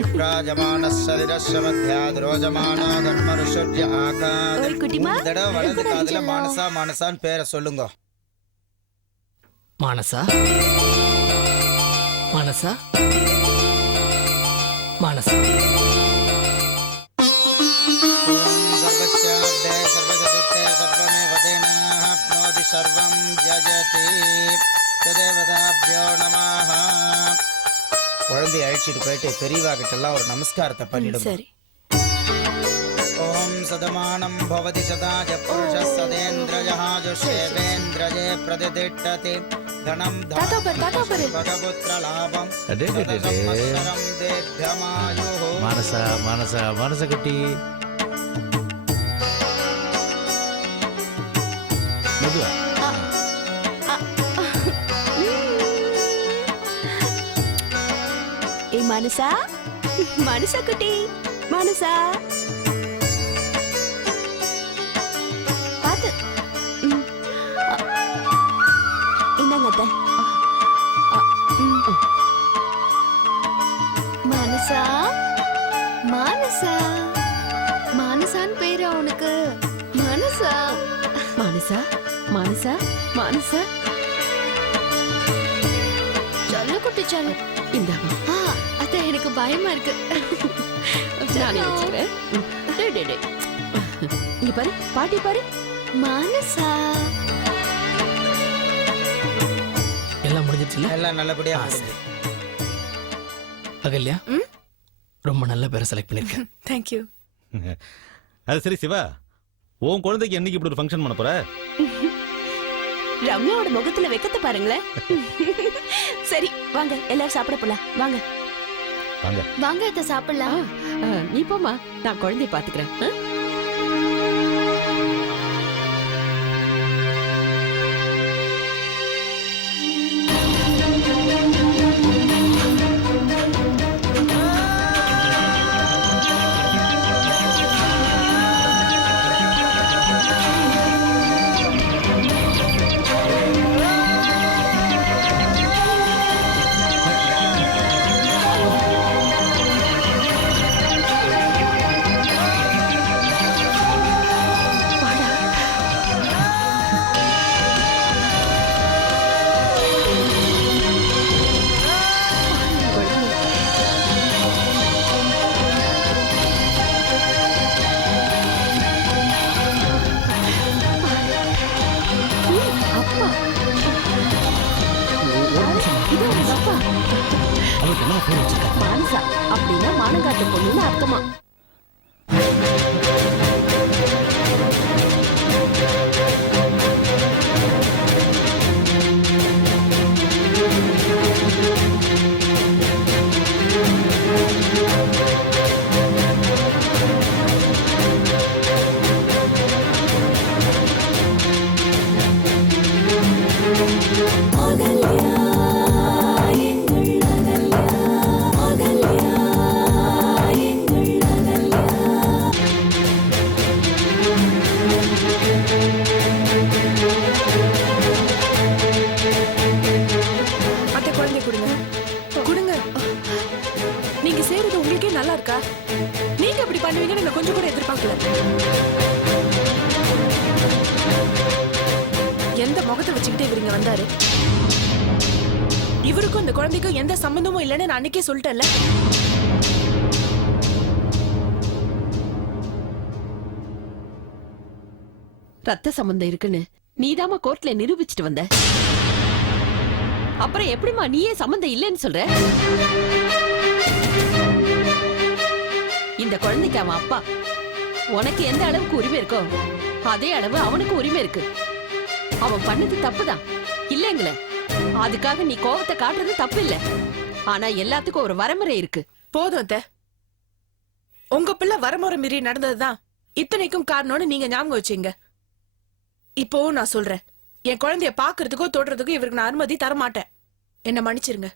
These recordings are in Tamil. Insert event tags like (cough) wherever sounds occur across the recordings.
விப்ராஜமானः शरीरस्य मध्याद् रोजमानो धर्मरुषुर्य आकात् ஓய் குட்டிமா இந்த தடவை வலது எங்கடா காதுல செல்லம்? மானசா மானசான்னு பேரை சொல்லுங்க மானசா மானசா மானசா ஓம் சர்வஸ்யாப்தே சர்வசதுர்த்தே சர்வமேவ குழந்தைய அழைச்சிட்டு போயிட்டு பெரியவா கிட்ட எல்லாம் ஒரு நமஸ்காரத்தை பண்ணிடுங்க சரி ஓம் சதமானம் பவதி சதாஜ புருஷ சதேந்திரஜாஜுஷேவேந்திரஜே பிரதிதிட்டதி தனம் தாத்தா பாரு, தாத்தா பாரு. பகபுத்திர லாபம். சதசம்வத்சரம் தீர்க்கமாயுः. மானசா மானசா மானச குட்டி ஏய் மனசா மனசா குட்டி மனசா பாத்து ம். அ. இந்தாங்க அத்தை. அ, ம். மனசா மானசா மானசான்னு பேரு அவனுக்கு மனசா மானசா மானசா மானசா சொல்ல குட்டி சொல்லு பயமா இருக்கு. நானே வச்சுக்கிறேன். டேய், டேய், டேய். இங்க பாரு பாட்டி பாரு. மானசா. எல்லாம் முடிஞ்சிருச்சுல எல்லாம் நல்லபடியா முடிஞ்சு. அகல்யா? ரொம்ப நல்ல பேரை செலக்ட் பண்ணிருக்கேன் தேங்க்யூ அது சரி சிவா. உன் குழந்தைக்கு என்னைக்கு இப்படி ஒரு ஃபங்க்ஷன் பண்ண போற? ரம்யாவோட முகத்துல வெக்கத்தை பாருங்களேன். (laughs) சரி வாங்க எல்லாரும் சாப்பிட போலாம். வாங்க. வாங்க. வாங்க அத்தை சாப்பிடலாம். நீ போமா நான் குழந்தைய பாத்துக்கிறேன் குழந்தைக்கும் எந்த சம்பந்தமும் இல்லைன்னு நான் அன்னைக்கே சொல்லிட்டேன்ல. ரத்த சம்பந்தம் இருக்குன்னு நீதாம்மா கோர்ட்ல நிரூபிச்சிட்டு வந்த. அப்புறம் எப்படிம்மா நீயே சம்பந்தம் இல்லைன்னு சொல்ற? இந்த குழந்தைக்கு அவன் அப்பா. உனக்கு எந்த அளவுக்கு உரிமை இருக்கோ அதே அளவு அவனுக்கு உரிமை இருக்கு. அவன் பண்ணது தப்புதான். இல்லைங்களே? அதுக்காக நீ கோவத்தை காட்டுறது தப்பு இல்ல ஆனா எல்லாத்துக்கும் ஒரு வரமுறை இருக்கு. போதும் அத்த. உங்க பிள்ளை வரமுறை மீறி நடந்ததுதான். இத்தனைக்கும் காரணம்னு நீங்க ஞாபகம் வச்சீங்க. இப்போவும் நான் சொல்றேன். என் குழந்தைய பாக்குறதுக்கோ தொடுறதுக்கோ இவருக்கு நான் அனுமதி தர மாட்டேன் என்ன மன்னிச்சிருங்க.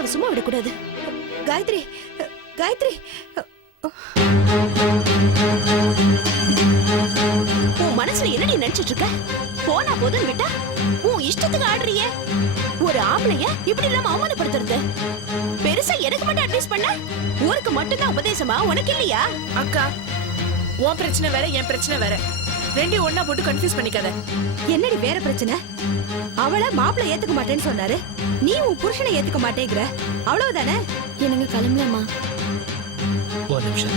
அவ சும்மா விடக்கூடாது. காயத்ரி காயத்ரி. உன் மனசுல என்னடி நினைச்சிட்டு இருக்க? போனா போதும் விட்டா? உன் இஷ்டத்துக்கு ஆடுறியே. ஒரு ஆம்பளைய இப்படி இல்லாம அவமானப்படுத்துறது? பெருசா எனக்கு மட்டும் அட்வைஸ் பண்ண? ஊருக்கு மட்டும்தான் உபதேசமா? உனக்கு இல்லையா? அக்கா உன் பிரச்சனை வேற என் பிரச்சனை வேற. ரெண்டையும் ஒண்ணா போட்டு கன்ஃபியூஸ் பண்ணிக்காத. என்னடி வேற பிரச்சனை? அவள மாப்பிள்ளை ஏத்துக்க மாட்டேன்னு சொன்னாரு. நீ உன் புருஷனை ஏத்துக்க மாட்டேங்கிற. அவ்வளவுதானே? எனக்கு கிளம்பலம்மா ஒரு நிமிஷம்.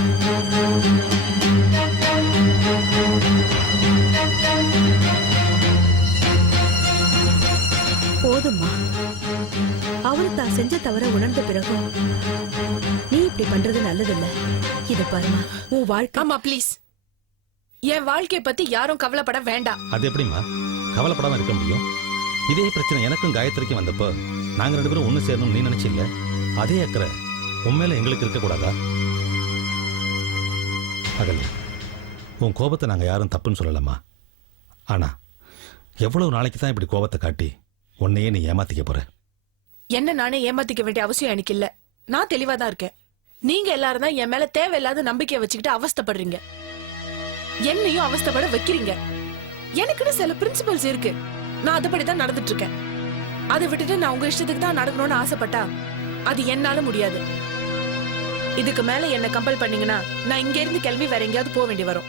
போதும்மா. அவரு தான் செஞ்ச தவற உணர்ந்த பிறகு நீ இப்படி பண்றது நல்லதில்ல. இத பாருமா உன் வாழ்க்கை ஆமா ப்ளீஸ் என் வாழ்க்கைய பத்தி யாரும் கவலைப்பட வேண்டாம். அது எப்படிம்மா? கவலைப்படாம இருக்க முடியும்? இதே பிரச்சனை எனக்கும் காயத்ரிக்கும் வந்தப்போ நாங்க ரெண்டு பேரும் ஒண்ணு சேரணும்னு நீ நினைச்சில்ல? அதே அக்கறை உண்மையில எங்களுக்கு இருக்கக்கூடாதா அகல்யா உன் கோபத்தை நாங்க யாரும் தப்புன்னு சொல்லலாமா ஆனா எவ்வளவு நாளைக்கு தான் இப்படி கோபத்தை காட்டி உன்னையே நீ ஏமாத்திக்க போற? என்ன நானே ஏமாத்திக்க வேண்டிய அவசியம் எனக்கு இல்ல நான் தெளிவா தான் இருக்கேன். நீங்க எல்லாரும் தான் என் மேல தேவையில்லாத நம்பிக்கையை வச்சுக்கிட்டு அவஸ்தைப்படுறீங்க. என்னையும் அவஸ்தைப்பட வைக்கிறீங்க. எனக்குன்னு சில பிரின்சிபல்ஸ் இருக்கு. நான் அதுபடி தான் நடந்துட்டு இருக்கேன் அதை விட்டுட்டு நான் உங்க இஷ்டத்துக்கு தான் நடக்கணும்னு ஆசைப்பட்டா அது என்னால முடியாது. இதுக்கு மேல என்ன கம்பல் பண்ணீங்கன்னா நான் இங்க இருந்து கிளம்பி வேற எங்கேயாவது போக வேண்டி வரும்.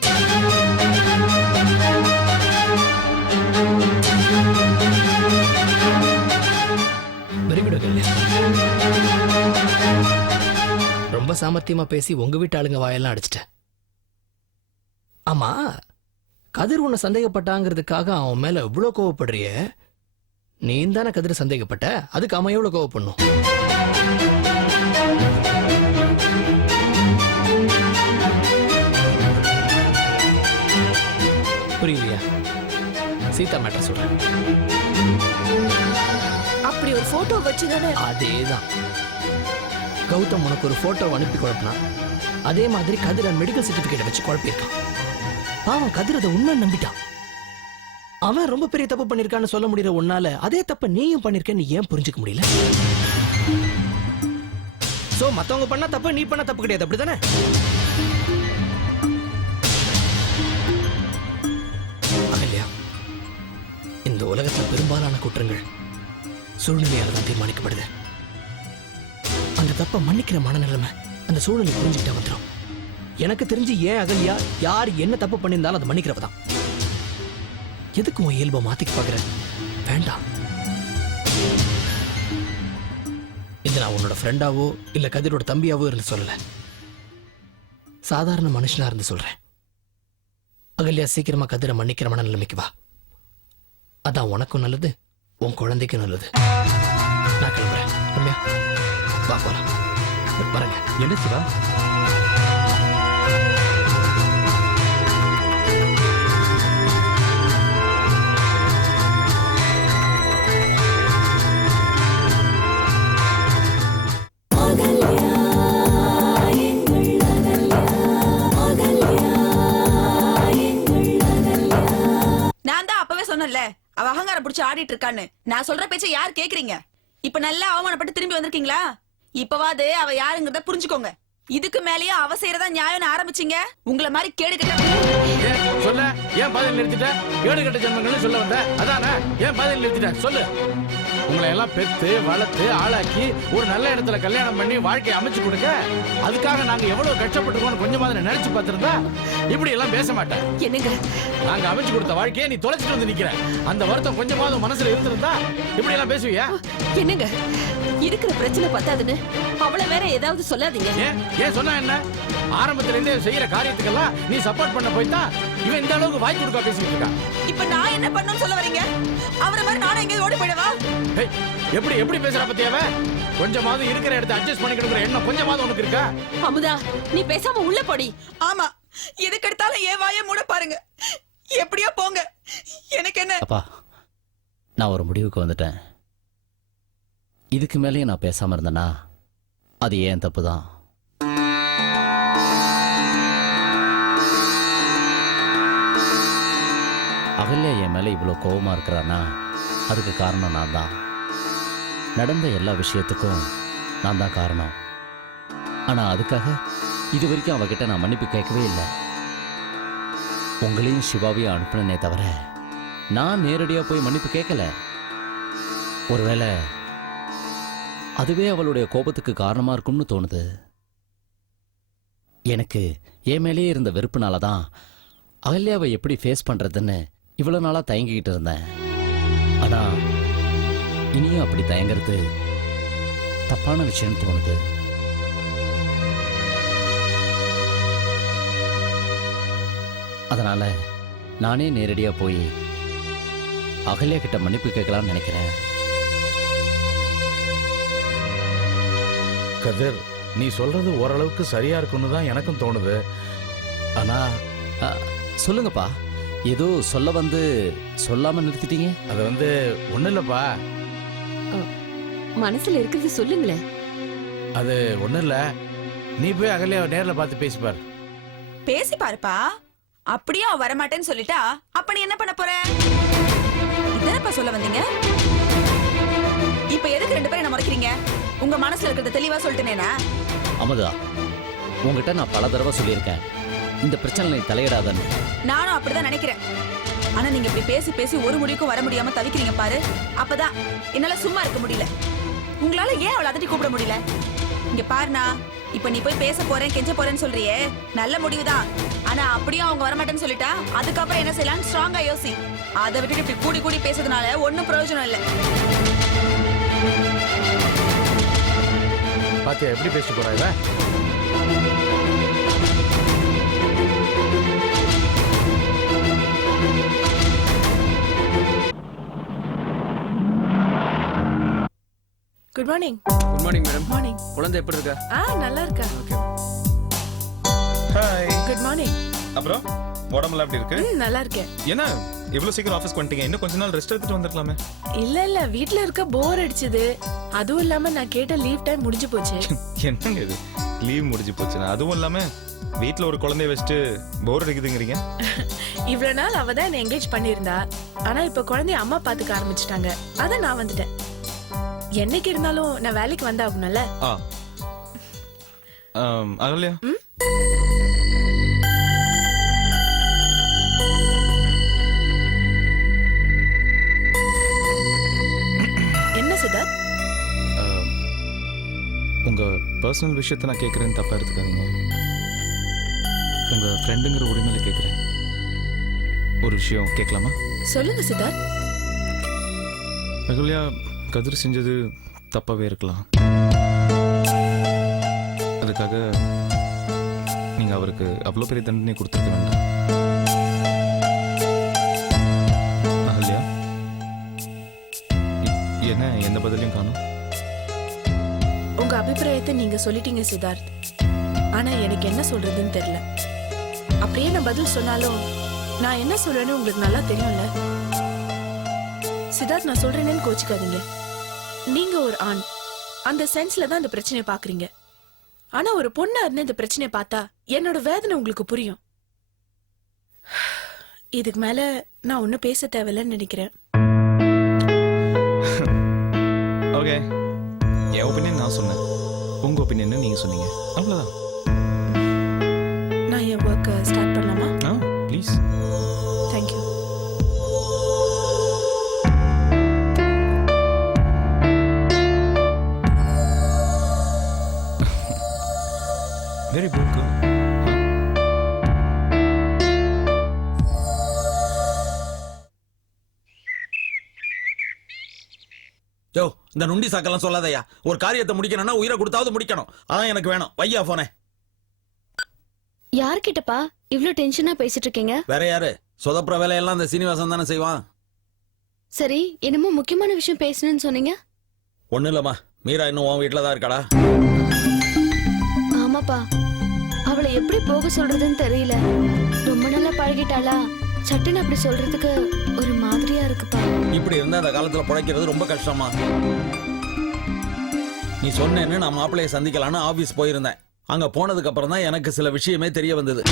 வெரி குட் ரொம்ப சாமர்த்தியமா பேசி உங்க வீட்டு ஆளுங்க வாயெல்லாம் அடிச்சிட்டேன். ஆமா கதிர் உன்னை சந்தேகப்பட்டாங்கிறதுக்காக அவன் மேல இவ்வளவு கோவப்படுறிய? நீ தானே கதிர சந்தேகப்பட்ட? அதுக்கு அவன் எவ்வளவு கோவப்படணும்? புரியலையா? சீதா மேட்டர் சொல்றேன் அப்படி ஒரு போட்டோ வச்சுதானே? அதேதான். கௌதம் உனக்கு ஒரு போட்டோ அனுப்பி குழப்பினா அதே மாதிரி கதிர மெடிக்கல் சர்டிபிகேட் வச்சு குழப்பியிருக்கான். பாவம் கதிர் அதை உண்மை நம்பிட்டான். அவன் ரொம்ப பெரிய தப்பு பண்ணிருக்கான்னு சொல்ல முடியற உன்னால அதே தப்ப நீயும் பண்ணிருக்கேன்னு ஏன் புரிஞ்சுக்க முடியல? சோ மத்தவங்க பண்ணா தப்பு நீ பண்ண தப்பு கிடையாது அப்படிதானே அகல்யா இந்த உலகத்துல பெரும்பாலான குற்றங்கள் சூழ்நிலையால தான் தீர்மானிக்கப்படுது. அந்த தப்பை மன்னிக்கிற மனநிலைமை அந்த சூழ்நிலை புரிஞ்சுக்கிட்டா வந்துடும் எனக்கு தெரிஞ்சு ஏன் அகல்யா யார் என்ன தப்பு பண்ணியிருந்தாலும் அதை மன்னிக்கிறவ தான் எதுக்கு உன் இயல்பை மாத்திக்க பாக்குற வேண்டாம். இது நான் உன்னோட ஃப்ரெண்டாவோ இல்ல கதிரோட தம்பியாவோ இருந்து சொல்லல. சாதாரண மனுஷனா இருந்து சொல்றேன். அகல்யா சீக்கிரமா கதிரை மன்னிக்கிற மன நிலைமைக்கு வா. அதான் உனக்கும் நல்லது உன் குழந்தைக்கும் நல்லது. நான் கிளம்புறேன். ரம்யா வா வரேங்க. என்ன சிவா? அகங்காரம் இருக்கான்னு நான் சொல்ற பேச்ச யார் கேக்குறீங்க? இப்ப நல்லா அவமானப்பட்டு திரும்பி வந்திருக்கீங்களா? இப்பவாது அவ யாருங்கிறத புரிஞ்சுக்கோங்க. இதுக்கு மேலயும் அவ செய்யறதா நியாயம்னு ஆரம்பிச்சீங்க? உங்கள மாதிரி கேடு கட்ட சொல்ல? ஏன் பாதையில் நிறுத்திட்ட? கேடு கட்ட ஜென்மங்கள்னு சொல்ல வந்த? அதானே? ஏன் பாதையில் நிறுத்திட்ட? சொல்லு. உங்களை எல்லாம் பெத்து வளர்த்து ஆளாக்கி ஒரு நல்ல இடத்துல கல்யாணம் பண்ணி வாழ்க்கையை அமைச்சு கொடுக்க. அதுக்காக நாங்க எவ்வளவு கஷ்டப்பட்டிருக்கோம்னு கொஞ்சமாவது நினைச்சு பார்த்திருந்தா இப்படி எல்லாம் பேச மாட்டேன். என்னங்க? நாங்க அமைச்சு கொடுத்த வாழ்க்கையை நீ தொலைச்சிட்டு வந்து நிக்கிற. அந்த வருத்தம் கொஞ்சமாவது மனசுல இருந்திருந்தா இப்படி எல்லாம் பேசுவியா? என்னங்க? இருக்கிற பிரச்சனை பத்தாதுன்னு அவளை வேற ஏதாவது சொல்லாதீங்க. ஏன் ஏன் சொன்னா என்ன? ஆரம்பத்துல இருந்தே செய்யற காரியத்துக்கெல்லாம் நீ சப்போர்ட் பண்ண போய் தான் இவன் இந்த அளவுக்கு வாய் கொடுக்க பேசிட்டு இருக்கான் இப்ப நான் என்ன பண்ணணும்னு சொல்ல வரீங்க? அவரை மாதிரி நானும் எங்கேயும் ஓடி போயிடவா? எப்படி எப்படி பேசுற பத்தியாவ கொஞ்சமாவது இருக்கிற இடத்த அட்ஜஸ்ட் பண்ணிக்கணுங்கிற எண்ணம் கொஞ்சமாவது உனக்கு இருக்கா? அமுதா நீ பேசாம உள்ள போடி. ஆமா எதுக்கு எடுத்தாலும் ஏன் வாய மூட பாருங்க. எப்படியோ போங்க. எனக்கு என்ன? அப்பா நான் ஒரு முடிவுக்கு வந்துட்டேன். இதுக்கு மேலேயே நான் பேசாம இருந்தேனா? அது ஏன் தப்பு தான் அகல்யா என் மேல இவ்வளோ கோவமா இருக்கிறானா? அதுக்கு காரணம் நான் தான் நடந்த எல்லா விஷயத்துக்கும் நான் தான் காரணம். ஆனா அதுக்காக இது வரைக்கும் அவகிட்ட நான் மன்னிப்பு கேட்கவே இல்லை. உங்களையும் சிவாவையும் அனுப்பினே தவிர நான் நேரடியா போய் மன்னிப்பு கேட்கல. ஒருவேளை அதுவே அவளுடைய கோபத்துக்கு காரணமா இருக்கும்னு தோணுது. எனக்கு என் மேலேயே இருந்த வெறுப்புனால தான் அகல்யாவை எப்படி ஃபேஸ் பண்றதுன்னு இவ்வளவு நாளா தயங்கிக்கிட்டு இருந்தேன். ஆனா இனியும் அப்படி தயங்குறது தப்பான விஷயம்னு தோணுது. அதனால நானே நேரடியாக போய் அகல்யா கிட்ட மன்னிப்பு கேட்கலாம்னு நினைக்கிறேன். கதிர் நீ சொல்றது ஓரளவுக்கு சரியா இருக்குன்னு தான் எனக்கும் தோணுது. ஆனா அ, சொல்லுங்கப்பா. ஏதோ சொல்ல வந்து சொல்லாம நிறுத்திட்டீங்க? அது வந்து ஒண்ணு இல்லப்பா. மனசுல இருக்கிறது சொல்லுங்களேன். அது ஒண்ணு இல்ல. நீ போய் அகல்யாவை நேர்ல பார்த்து பேசி பாரு. பேசி பாருப்பா. அப்படியே அவ வரமாட்டேன்னு சொல்லிட்டா அப்ப நீ என்ன பண்ண போற? இதானப்பா சொல்ல வந்தீங்க? இப்ப எதுக்கு ரெண்டு பேரும் என்ன முறைக்கிறீங்க? உங்க மனசுல இருக்கிறத தெளிவா சொல்லிட்டேனேனா அமுதா உங்ககிட்ட நான் பல தடவை சொல்லியிருக்கேன். இந்த பிரச்சனை தலையிடாதன்னு. நானும் அப்படிதான் நினைக்கிறேன். ஆனா நீங்க இப்படி பேசி பேசி ஒரு முடிவுக்கும் வர முடியாம தவிக்கிறீங்க பாரு. அப்பதான் என்னால சும்மா இருக்க முடியல. உங்களால ஏன் அவளை அதட்டி கூப்பிட முடியல? இங்க பாருண்ணா இப்ப நீ போய் பேச போறேன் கெஞ்ச போறேன்னு சொல்றியே. நல்ல முடிவுதான். ஆனா அப்படியும் அவங்க வரமாட்டேன்னு சொல்லிட்டா அதுக்கப்புறம் என்ன செய்யலாம் ஸ்ட்ராங்கா யோசி. அதை விட்டுட்டு இப்படி கூடி கூடி பேசுறதுனால ஒண்ணும் பிரயோஜனம் இல்ல. பாத்தியா எப்படி பேசிட்டு போறா இவ good morning good morning madam morning குழந்தை எப்படி இருக்கா? ஆ நல்லா இருக்கா? ஹாய் குட் மார்னிங் அப்புறம் உடம்புல எப்படி இருக்கு? ம் நல்லா இருக்கேன் என்ன? இவ்வளவு சீக்கிரம் ஆஃபீஸ்க்கு வந்துட்டீங்க. இன்னும் கொஞ்ச நாள் ரெஸ்ட் எடுத்துட்டு வந்திருக்கலாமே. இல்ல இல்ல வீட்ல இருக்க போர் அடிச்சது. அதுவும் இல்லாம நான் கேட்ட லீவ் டைம் முடிஞ்சு போச்சு. (laughs) என்னங்க இது? லீவ் முடிஞ்சு போச்சுன்னா? அதுவும் இல்லாம வீட்ல ஒரு குழந்தைய வச்சுட்டு போர் அடிக்குதுங்கிறீங்க? (laughs) இவ்வளவு நாள் அவ தான் என்ன என்கேஜ் பண்ணியிருந்தா. ஆனா இப்ப குழந்தைய அம்மா பாத்துக்க ஆரம்பிச்சிட்டாங்க. அதான் நான் வந்துட்டேன். என்னைக்கு இருந்தாலும் நான் வேலைக்கு வந்தாகணும்ல. ஆ. ஆம், அகல்யா. ம்? உங்க பர்சனல் விஷயத்தை நான் கேட்கறேன்னு தப்பா எடுத்துக்காதீங்க. உங்க ஃப்ரெண்டுங்கிற உரிமையில கேட்கறேன் ஒரு விஷயம் கேட்கலாமா சொல்லுங்க சித்தார்த். அகல்யா கதிர் செஞ்சது தப்பாவே இருக்கலாம். அதுக்காக நீங்க அவருக்கு அவ்வளோ பெரிய தண்டனை கொடுத்துருக்க வேண்டாம். அகல்யா என்ன எந்த பதிலையும் காணும். உங்க அபிப்பிராயத்தை நீங்க சொல்லிட்டீங்க சித்தார்த். ஆனா எனக்கு என்ன சொல்றதுன்னு தெரியல. அப்படியே நான் பதில் சொன்னாலும் நான் என்ன சொல்றேன்னு உங்களுக்கு நல்லா தெரியும்ல? சித்தார்த் நான் சொல்றேன்னு கோச்சிக்காதீங்க. நீங்க ஒரு ஆண். அந்த சென்ஸ்ல தான் இந்த பிரச்சனையை பாக்குறீங்க ஆனா ஒரு பொண்ணா இருந்து இந்த பிரச்சனையை பார்த்தா என்னோட வேதனை உங்களுக்கு புரியும். இதுக்கு மேல நான் ஒன்னும் பேச தேவையில்லைன்னு நினைக்கிறேன். (laughs) ஓகே என் ஒப்பீனியன் நான் சொன்னேன். உங்க ஒப்பீனியன் நீங்க சொன்னீங்க. அவ்வளோதான் நான் என் ஒர்க்கை ஸ்டார்ட் பண்ணலாமா? ஆ please thank you very good இந்த நுண்டி சாக்கெல்லாம் சொல்லாதயா ஒரு காரியத்தை முடிக்கணும்னா உயிரை கொடுத்தாவது முடிக்கணும். அதான் எனக்கு வேணும். வையா போனே யார்கிட்டப்பா? இவ்ளோ டென்ஷனா பேசிட்டு இருக்கீங்க வேற யாரு? சொதப்புற வேலையெல்லாம் இந்த சீனிவாசன் தானே செய்வான். சரி என்னமோ முக்கியமான விஷயம் பேசணும்னு சொன்னீங்க. ஒண்ணு இல்லம்மா. மீரா இன்னும் உன் வீட்டுல தான் இருக்காளா? ஆமாப்பா. அவளை எப்படி போக சொல்றதுன்னு தெரியல. ரொம்ப நல்லா பழகிட்டாளா? சட்டுன்னு அப்படி சொல்றதுக்கு ஒரு மாதிரியா இருக்குப்பா. இப்படி இருந்தா அந்த காலத்துல பிழைக்கிறது ரொம்ப கஷ்டமா நீ சொன்னேன்னு நான் மாப்பிள்ளைய சந்திக்கலான்னு ஆபீஸ் போயிருந்தேன். அங்க போனதுக்கு அப்புறம் தான் எனக்கு சில விஷயமே தெரிய வந்தது.